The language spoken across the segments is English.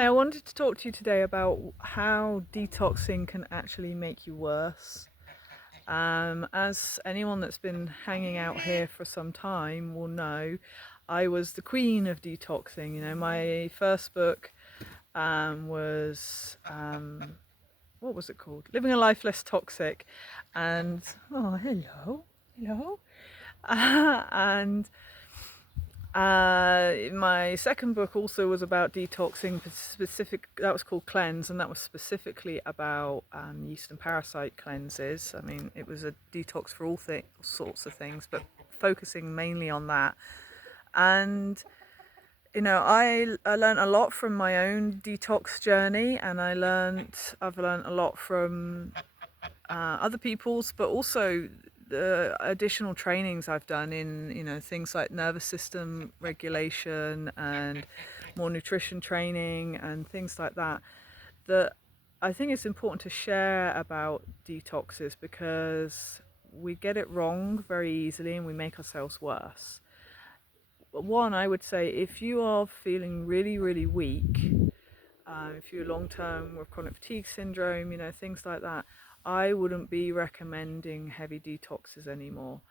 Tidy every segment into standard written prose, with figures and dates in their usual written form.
Hey, I wanted to talk to you today about how detoxing can actually make you worse. As anyone that's been hanging out here for some time will know, I was the queen of detoxing. My first book was, what was it called? Living a Life Less Toxic. And, oh, hello. And my second book also was about detoxing, that was called Cleanse, and that was specifically about yeast and parasite cleanses. I mean, it was a detox for all sorts of things, but focusing mainly on that. And I learned a lot from my own detox journey, and I've learned a lot from other people's, but also the additional trainings I've done in things like nervous system regulation and more nutrition training and things like that. That I think it's important to share about detoxes because we get it wrong very easily and we make ourselves worse. One, I would say, if you are feeling really, really weak, if you're long term with chronic fatigue syndrome, things like that, I wouldn't be recommending heavy detoxes anymore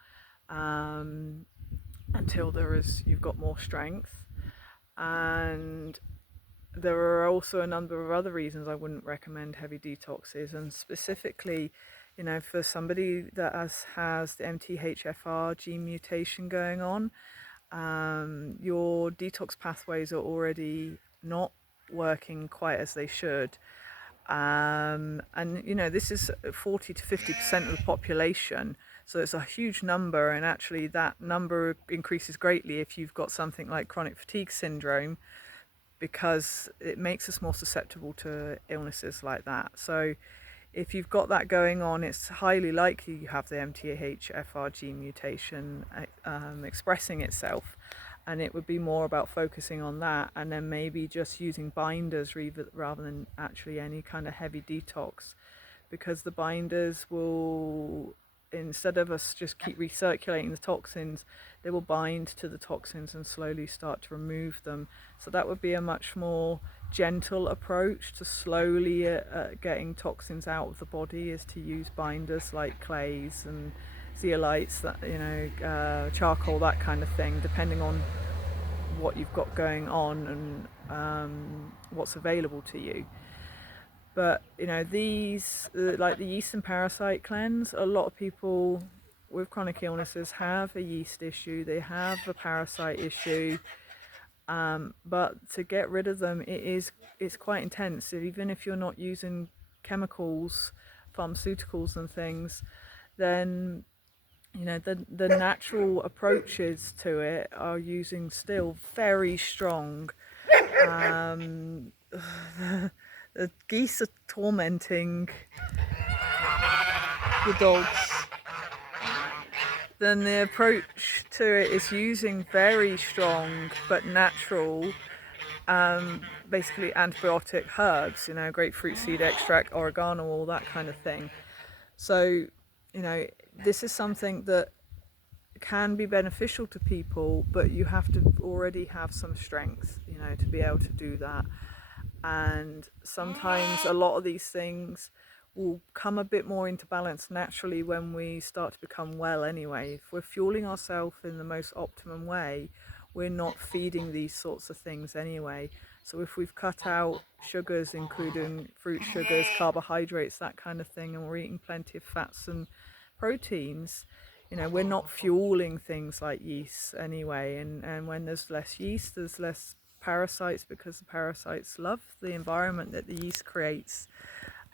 until you've got more strength. And there are also a number of other reasons I wouldn't recommend heavy detoxes, and specifically, for somebody that has the MTHFR gene mutation going on, your detox pathways are already not working quite as they should. And this is 40 to 50% of the population, so it's a huge number, and actually that number increases greatly if you've got something like chronic fatigue syndrome, because it makes us more susceptible to illnesses like that. So if you've got that going on, it's highly likely you have the MTHFR gene mutation expressing itself, and it would be more about focusing on that, and then maybe just using binders rather than actually any kind of heavy detox, because the binders will, instead of us just keep recirculating the toxins, they will bind to the toxins and slowly start to remove them. So that would be a much more gentle approach to slowly getting toxins out of the body, is to use binders like clays and zeolites, charcoal, that kind of thing, depending on what you've got going on and what's available to you. But these, like the yeast and parasite cleanse, a lot of people with chronic illnesses have a yeast issue, they have a parasite issue, but to get rid of them, it's quite intense. Even if you're not using chemicals, pharmaceuticals and things, then the natural approaches to it are using still very strong. The geese are tormenting the dogs. Then the approach to it is using very strong but natural, basically antibiotic herbs, grapefruit seed extract, oregano, all that kind of thing. So, this is something that can be beneficial to people, but you have to already have some strength, to be able to do that. And sometimes a lot of these things will come a bit more into balance naturally when we start to become well anyway. If we're fueling ourselves in the most optimum way, we're not feeding these sorts of things anyway. So if we've cut out sugars, including fruit sugars, carbohydrates, that kind of thing, and we're eating plenty of fats and proteins, we're not fueling things like yeast anyway. And when there's less yeast, there's less parasites, because the parasites love the environment that the yeast creates.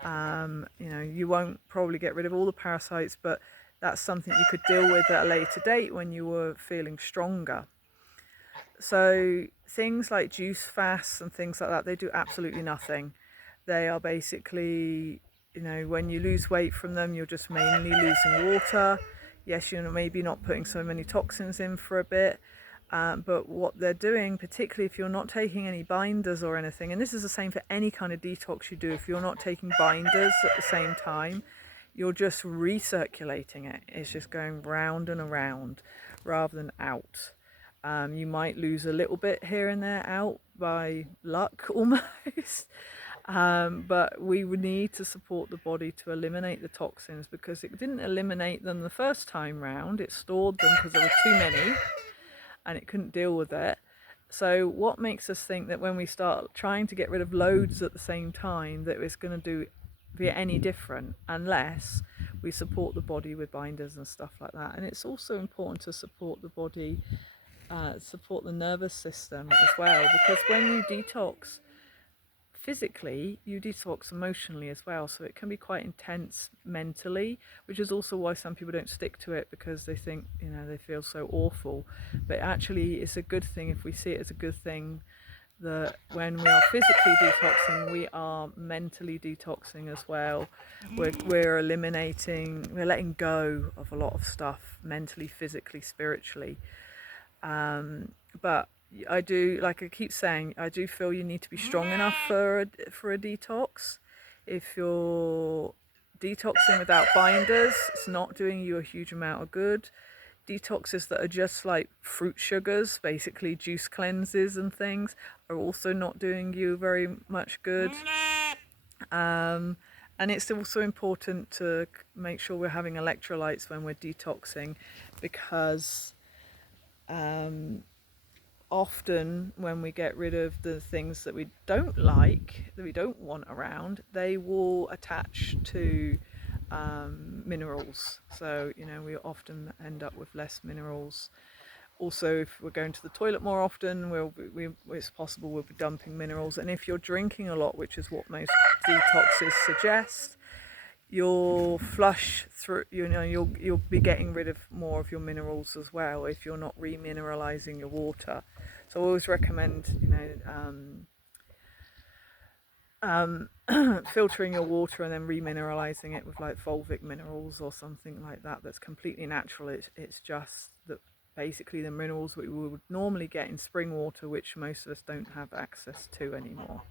You won't probably get rid of all the parasites, but that's something you could deal with at a later date when you were feeling stronger. So things like juice fasts and things like that, they do absolutely nothing. They are basically, when you lose weight from them, you're just mainly losing water. Yes, you're maybe not putting so many toxins in for a bit, but what they're doing, particularly if you're not taking any binders or anything, and this is the same for any kind of detox you do, if you're not taking binders at the same time, you're just recirculating it. It's just going round and around rather than out. You might lose a little bit here and there out by luck almost. But we would need to support the body to eliminate the toxins, because it didn't eliminate them the first time round. It stored them because there were too many and it couldn't deal with it. So what makes us think that when we start trying to get rid of loads at the same time that it's going to be any different, unless we support the body with binders and stuff like that. And it's also important to support the body, support the nervous system as well, because when you detox physically, you detox emotionally as well. So it can be quite intense mentally, which is also why some people don't stick to it, because they think, they feel so awful. But actually, it's a good thing if we see it as a good thing, that when we are physically detoxing, we are mentally detoxing as well. We're eliminating, we're letting go of a lot of stuff mentally, physically, spiritually. But I do, like I keep saying, I do feel you need to be strong enough for a detox. If you're detoxing without binders, it's not doing you a huge amount of good. Detoxes that are just like fruit sugars, basically juice cleanses and things, are also not doing you very much good. And it's also important to make sure we're having electrolytes when we're detoxing, because often when we get rid of the things that we don't like, that we don't want around, they will attach to minerals. So, we often end up with less minerals. Also, if we're going to the toilet more often, it's possible we'll be dumping minerals. And if you're drinking a lot, which is what most detoxes suggest, you'll flush through, you'll be getting rid of more of your minerals as well if you're not remineralizing your water. So I always recommend, filtering your water and then remineralizing it with like fulvic minerals or something like that that's completely natural. It's just that basically the minerals we would normally get in spring water, which most of us don't have access to anymore.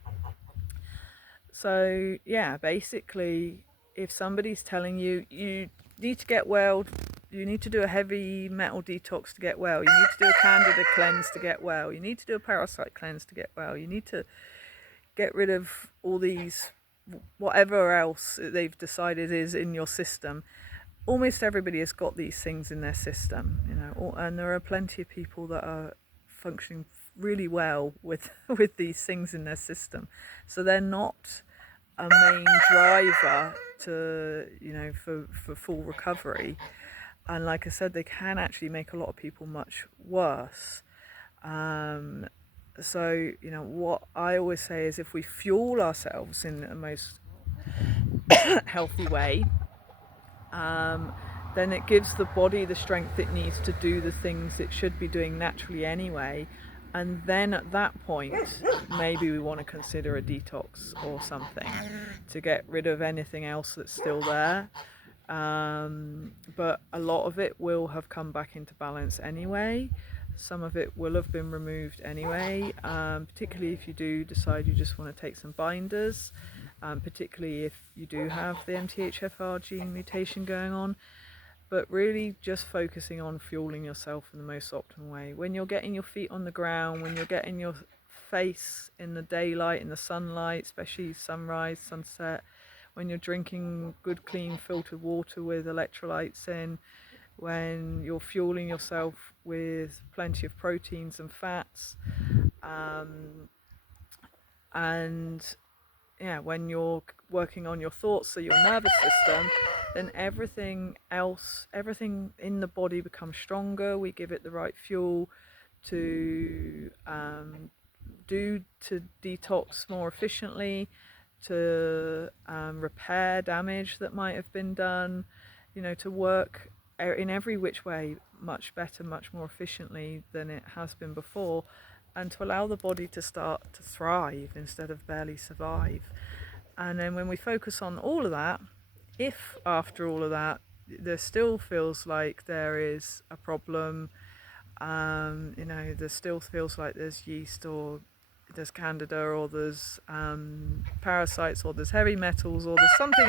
So yeah, basically, if somebody's telling you you need to get well, you need to do a heavy metal detox to get well, you need to do a candida cleanse to get well, you need to do a parasite cleanse to get well, you need to get rid of all these, whatever else they've decided is in your system. Almost everybody has got these things in their system, and there are plenty of people that are functioning really well with these things in their system. So they're not a main driver to, for full recovery. And like I said, they can actually make a lot of people much worse. So, what I always say is, if we fuel ourselves in the most healthy way, then it gives the body the strength it needs to do the things it should be doing naturally anyway. And then at that point, maybe we want to consider a detox or something to get rid of anything else that's still there. But a lot of it will have come back into balance anyway. Some of it will have been removed anyway, particularly if you do decide you just want to take some binders, particularly if you do have the MTHFR gene mutation going on. But really just focusing on fueling yourself in the most optimal way. When you're getting your feet on the ground, when you're getting your face in the daylight, in the sunlight, especially sunrise, sunset, when you're drinking good, clean, filtered water with electrolytes in, when you're fueling yourself with plenty of proteins and fats, and when you're working on your thoughts, so your nervous system, then everything else, everything in the body becomes stronger. We give it the right fuel to detox more efficiently, to repair damage that might have been done, to work in every which way much better, much more efficiently than it has been before, and to allow the body to start to thrive instead of barely survive. And then when we focus on all of that, if after all of that there still feels like there is a problem, there still feels like there's yeast, or there's candida, or there's parasites, or there's heavy metals, or there's something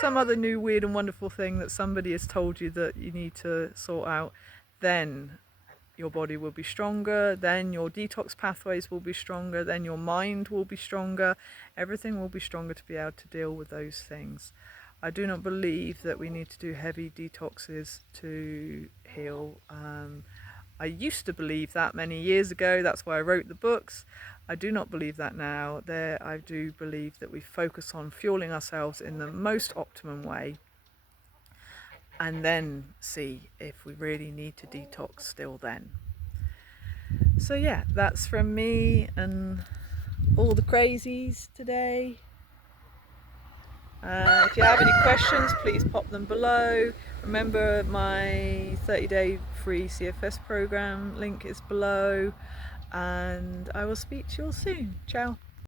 some other new weird and wonderful thing that somebody has told you that you need to sort out, then your body will be stronger, then your detox pathways will be stronger, then your mind will be stronger, everything will be stronger to be able to deal with those things. I do not believe that we need to do heavy detoxes to heal. I used to believe that many years ago, that's why I wrote the books. I do not believe that now. I do believe that we focus on fueling ourselves in the most optimum way and then see if we really need to detox still then. So yeah, that's from me and all the crazies today. If you have any questions, please pop them below. Remember, my 30-day free CFS program link is below, and I will speak to you all soon. Ciao.